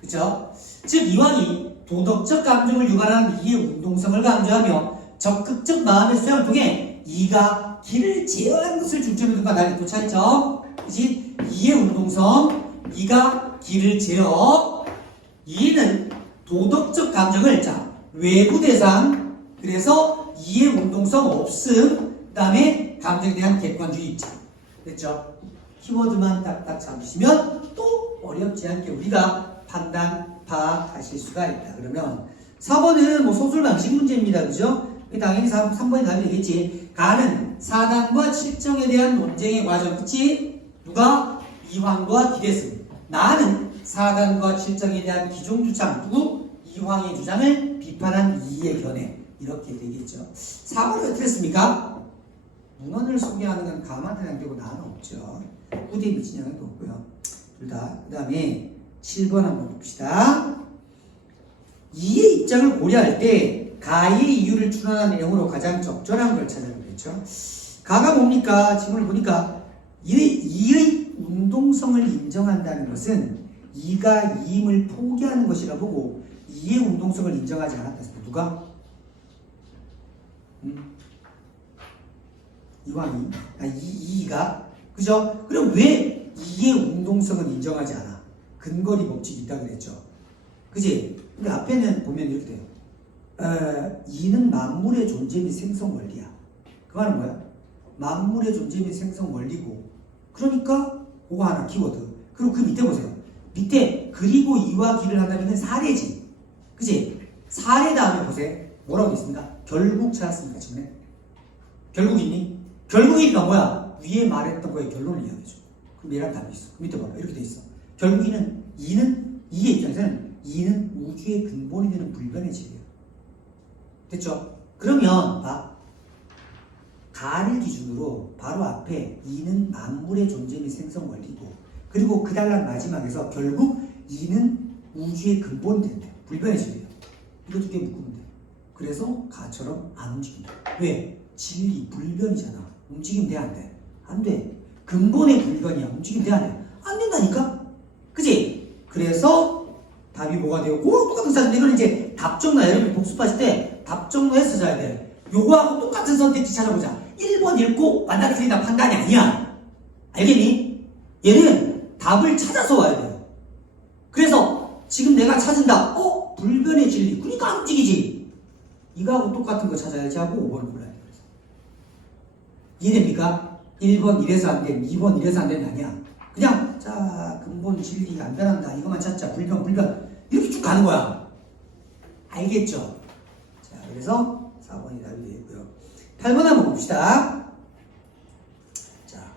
그렇죠? 즉 이왕이 도덕적 감정을 유발하는 이의 운동성을 강조하며 적극적 마음의 수양을 통해 이가 기를 제어하는 것을 중점에 둔 것과 달리 또 차이점. 그치? 이의 운동성, 이가 기를 제어. 이는 도덕적 감정을 자 외부 대상, 그래서 이의 운동성 없음, 그 다음에 감정에 대한 객관주의 입장. 됐죠? 키워드만 딱딱 잡으시면 또 어렵지 않게 우리가 판단, 파악하실 수가 있다. 그러면 4번은 뭐 소술 방식 문제입니다. 그죠? 당연히 3번이 답이 되겠지. 가는 사단과 칠정에 대한 논쟁의 과정. 그치? 누가? 이황과 기대승. 나는 사단과 칠정에 대한 기존 주장. 누구? 이황의 주장을 비판한 이의 견해. 이렇게 되겠죠. 4번은 어떻게 했습니까? 문헌을 소개하는 건 감한테 양되고 나는 없죠. 후대에 미친 영향도 없고요. 둘 다. 그 다음에 7번 한번 봅시다. 이의 입장을 고려할 때 가의 이유를 추론하는 내용으로 가장 적절한 걸 찾아보겠죠. 가가 뭡니까? 지문을 보니까 이의 운동성을 인정한다는 것은 이가 이임을 포기하는 것이라 보고 이의 운동성을 인정하지 않았다. 누가? 이왕이 이가 그죠? 그럼 왜 이의 운동성을 인정하지 않아? 근거리 법칙이 있다 그랬죠. 그지? 근데 앞에는 보면 이렇게 돼요. 이는 만물의 존재 및 생성 원리야. 그 말은 뭐야? 만물의 존재 및 생성 원리고, 그러니까 그거 하나 키워드. 그리고 그 밑에 보세요. 밑에 그리고 이와 기를 한다면 이건 사례지. 그지? 사례 다음에 보세요. 뭐라고 돼 있습니까? 결국 찾았습니까? 지금 결국이니? 결국이니까 뭐야? 위에 말했던 거에 결론을 이야기해줘. 그럼 얘랑 답이 있어. 그 밑에 봐봐. 이렇게 돼 있어. 결국이는 이의 입장에서는 이는 우주의 근본이 되는 불변의 질이에요. 됐죠? 그러면 봐. 가를 기준으로 바로 앞에 이는 만물의 존재 및 생성 원리고, 그리고 그 단락 마지막에서 결국 이는 우주의 근본이 된대. 불변의 질이에요. 이거 두 개 묶으면 돼. 그래서 가처럼 안 움직인다. 왜? 진리, 불변이잖아. 움직이면 돼, 안 돼? 안 돼. 근본의 불변이야. 움직이면 돼, 안 돼? 안 된다니까? 그지? 그래서 답이 뭐가 돼요? 똑같은 사진인데 이걸 이제 답정로 여러분이 복습하실 때 답정로에서 써야 돼. 요거하고 똑같은 선택지 찾아보자. 1번 읽고 만나게 틀리다 판단이 아니야. 알겠니? 얘는 답을 찾아서 와야 돼요. 그래서 지금 내가 찾은다. 불변의 진리. 그러니까 안 움직이지. 이거하고 똑같은 거 찾아야지 하고 5번을 골라야 돼. 이해됩니까? 1번 이래서 안 돼, 2번 이래서 안 되는 게 아니야. 그냥 자 근본 진리가 안 변한다. 이것만 찾자. 불변 이렇게 쭉 가는 거야. 알겠죠? 자, 그래서 4번이 답이 되겠고요. 8번 한번 봅시다. 자,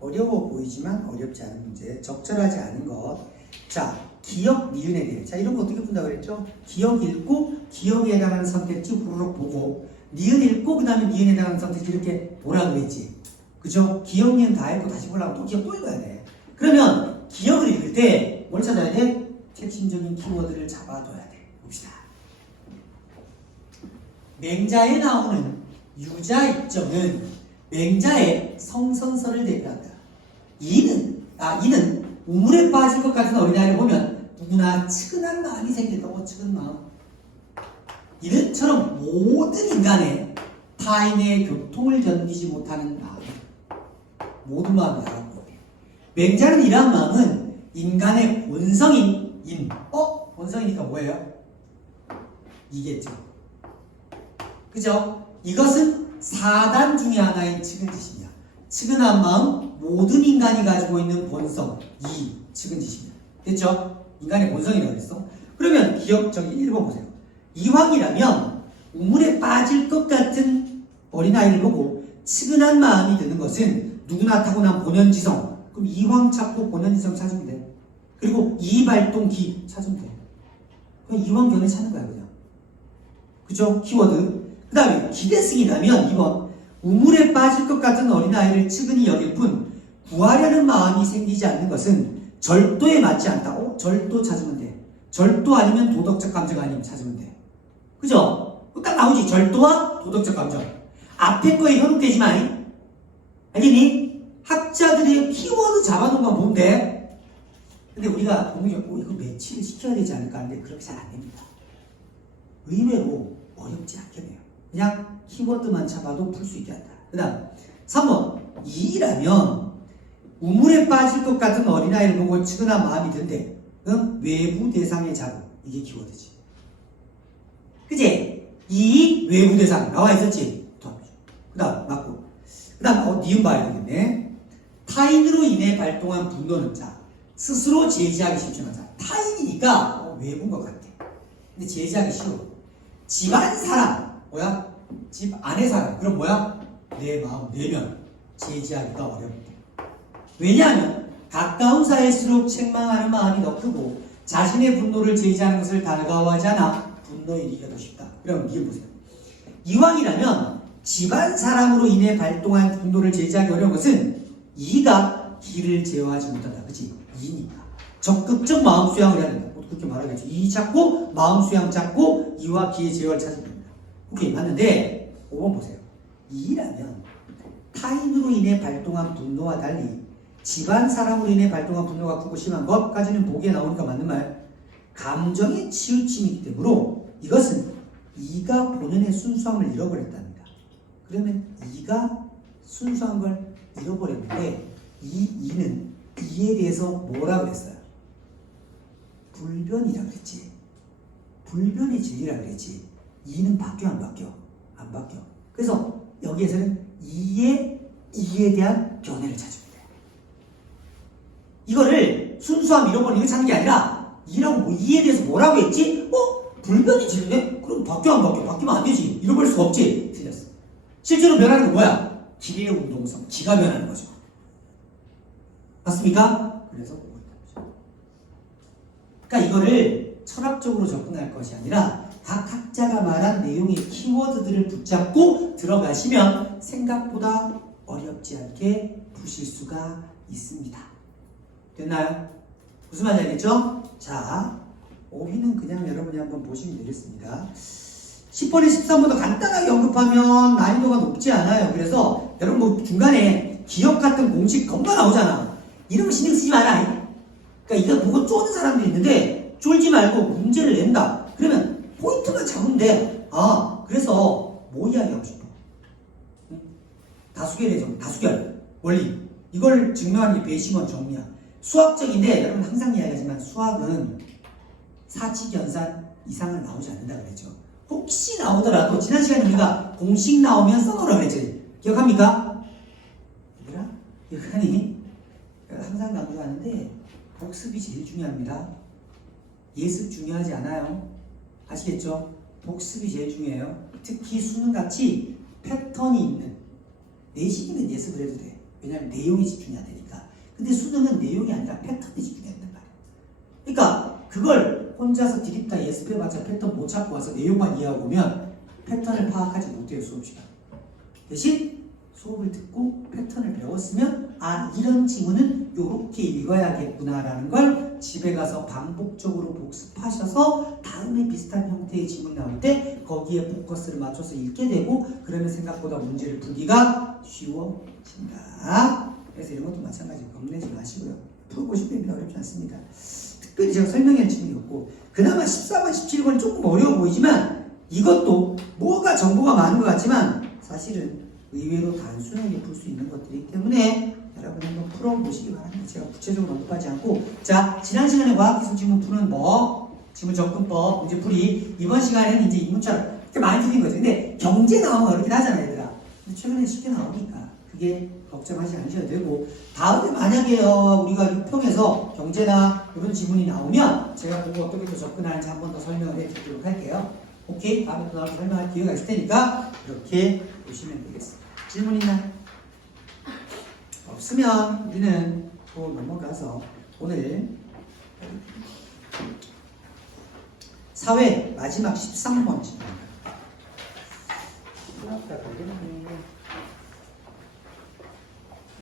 어려워 보이지만 어렵지 않은 문제. 적절하지 않은 것. 자, 기억, 니은에 대해. 자, 이런 거 어떻게 푼다고 그랬죠? 기억 읽고 기억에 해당하는 선택지 후루룩 보고, 니은 읽고 그 다음에 니은에 해당하는 선택지 이렇게 보라 그랬지. 그죠? 기억, 니은 다 읽고 다시 보려면 또 기억 또 읽어야 돼. 그러면 기억을 읽을 때 뭘 찾아야 돼? 핵심적인 키워드를 잡아둬야 돼. 봅시다. 맹자에 나오는 유자 입정은 맹자의 성선설을 대표한다. 이는 우물에 빠질 것 같은 어린아이를 보면 누구나 측은한 마음이 생긴다고. 측은 마음. 이는처럼 모든 인간의 타인의 교통을 견디지 못하는 마음, 모든 마음이 나왔고, 맹자는 이러한 마음은 인간의 본성인 본성이니까 뭐예요? 이겠죠. 그죠? 이것은 사단 중에 하나인 측은지심이야. 측은한 마음, 모든 인간이 가지고 있는 본성, 이 측은지심이야. 됐죠? 인간의 본성이라고 했어. 그러면 기억, 저기 1번 보세요. 이왕이라면 우물에 빠질 것 같은 어린아이를 보고 측은한 마음이 드는 것은 누구나 타고난 본연지성. 그럼 이황 찾고 본연지성 찾으면 돼. 그리고 이발동기 찾으면 돼. 그냥 이황견을 찾는 거야, 그냥. 그죠? 키워드. 그 다음에 기대승이라면 2번. 우물에 빠질 것 같은 어린아이를 측은히 여길 뿐 구하려는 마음이 생기지 않는 것은 절도에 맞지 않다. 절도 찾으면 돼. 절도 아니면 도덕적 감정 아니면 찾으면 돼. 그죠? 딱 나오지. 절도와 도덕적 감정. 앞에 거에 현혹되지 마. 알겠니? 학자들의 키워드 잡아놓은 건 보면 돼. 근데 우리가 보면 이거 매치를 시켜야 되지 않을까 하는데 그렇게 잘 안 됩니다. 의외로 어렵지 않겠네요. 그냥 키워드만 잡아도 풀 수 있게 한다. 그 다음 3번. 이라면 우물에 빠질 것 같은 어린아이를 보고 측은한 마음이 든대. 외부 대상의 자극. 이게 키워드지. 그치? 이 외부 대상 나와 있었지? 그 다음 맞고. 그 다음 니은 봐야 되겠네. 타인으로 인해 발동한 분노는 자 스스로 제지하기 쉽지만 자 타인이니까 외부인 것 같아. 근데 제지하기 쉬워. 집안 사람 뭐야? 집 안의 사람. 그럼 뭐야? 내 마음, 내면 제지하기가 어렵다. 왜냐하면 가까운 사이일수록 책망하는 마음이 더 크고 자신의 분노를 제지하는 것을 달가워하지 않아 분노에 이르기가 더 쉽다. 그럼 니은 보세요. 이왕이라면 집안 사람으로 인해 발동한 분노를 제지하기 어려운 것은 이가 기를 제어하지 못한다. 그치? 이니까. 적극적 마음 수양을 해야 된다. 그렇게 말하겠죠. 이 찾고 마음 수양 찾고 이와 기의 제어를 찾으면 됩니다. 오케이, 맞는데 5번 보세요. 이라면 타인으로 인해 발동한 분노와 달리 집안 사람으로 인해 발동한 분노가 크고 심한 것까지는 보기에 나오니까 맞는 말. 감정의 치우침이기 때문에 이것은 이가 본연의 순수함을 잃어버렸답니다. 그러면 이가 순수한 걸 잃어버렸는데 이는 이에 대해서 뭐라 그랬어요? 불변이라 그랬지. 불변의 진리라 그랬지. 2는 바뀌어 안 바뀌어? 안 바뀌어. 그래서 여기에서는 2에 대한 견해를 찾으면 돼. 이거를 순수함 이런 걸 이거 찾는 게 아니라 2라고 뭐 2에 대해서 뭐라고 했지? 불변의 진리네? 그럼 바뀌어 안 바뀌어? 바뀌면 안 되지. 잃어버릴 수 없지. 틀렸어. 실제로 변하는 건 뭐야? 길의 운동성, 기가 변하는 거죠. 맞습니까? 그래서 보고 있다는 거죠. 그러니까 이거를 철학적으로 접근할 것이 아니라 각 학자가 말한 내용의 키워드들을 붙잡고 들어가시면 생각보다 어렵지 않게 푸실 수가 있습니다. 됐나요? 무슨 말인지 알겠죠? 자, 5위는 그냥 여러분이 한번 보시면 되겠습니다. 10번에 13번도 간단하게 언급하면 난이도가 높지 않아요. 그래서 여러분 뭐 중간에 기억 같은 공식 겁나 나오잖아. 이런 거 신경 쓰지 마라. 그러니까 이거 보고 쪼는 사람들이 있는데 쫄지 말고 문제를 낸다. 그러면 포인트만 잡으면 돼. 그래서 뭐 이야기하고 싶어? 다수결의 정, 다수결 원리. 이걸 증명하는 게 배심원 정리야. 수학적인데 여러분 항상 이야기하지만 수학은 사칙연산 이상은 나오지 않는다 그랬죠. 혹시 나오더라도 지난 시간에 우리가 공식 나오면 써놓으라 그랬지. 기억합니까? 얘들아? 기억하니? 항상 강조하는데 복습이 제일 중요합니다. 예습 중요하지 않아요. 아시겠죠? 복습이 제일 중요해요. 특히 수능같이 패턴이 있는 내신이면 예습을 해도 돼. 왜냐하면 내용에 집중해야 되니까. 근데 수능은 내용이 아니라 패턴에 집중해야 된단 말이야. 그러니까 그걸 혼자서 디립다 예습해봤자 패턴 못 찾고 와서 내용만 이해하고 오면 패턴을 파악하지 못해요. 수업 시간. 대신 수업을 듣고 패턴을 배웠으면 이런 지문은 이렇게 읽어야겠구나라는 걸 집에 가서 반복적으로 복습하셔서 다음에 비슷한 형태의 지문 나올 때 거기에 포커스를 맞춰서 읽게 되고 그러면 생각보다 문제를 풀기가 쉬워진다. 그래서 이런 것도 마찬가지로 겁내지 마시고요. 풀어보시면 됩니다. 어렵지 않습니다. 특별히 제가 설명할 지문이 없고 그나마 14번, 17번이 조금 어려워 보이지만 이것도 뭐가 정보가 많은 것 같지만 사실은 의외로 단순하게 풀 수 있는 것들이기 때문에 여러분 한번 풀어보시기 바랍니다. 제가 구체적으로 언급하지 않고 자 지난 시간에 과학기술 지문 푸는 지문 접근법, 문제풀이 이번 시간에는 이제 인문처럼 이렇게 많이 틀린 거죠. 근데 경제 나오면 어렵긴 하잖아요 얘들아. 근데 최근에 쉽게 나오니까 그게 걱정하지 않으셔도 되고 다음에 만약에 우리가 6평에서 경제나 이런 지문이 나오면 제가 그거 어떻게 또 접근하는지 한 번 더 설명을 해드리도록 할게요. 오케이? 다음에 또 나와서 설명할 기회가 있을 테니까 이렇게 보시면 되겠습니다. 질문 있나요? 없으면 우리는 또 넘어가서 오늘 사회 마지막 13번 질문입니다.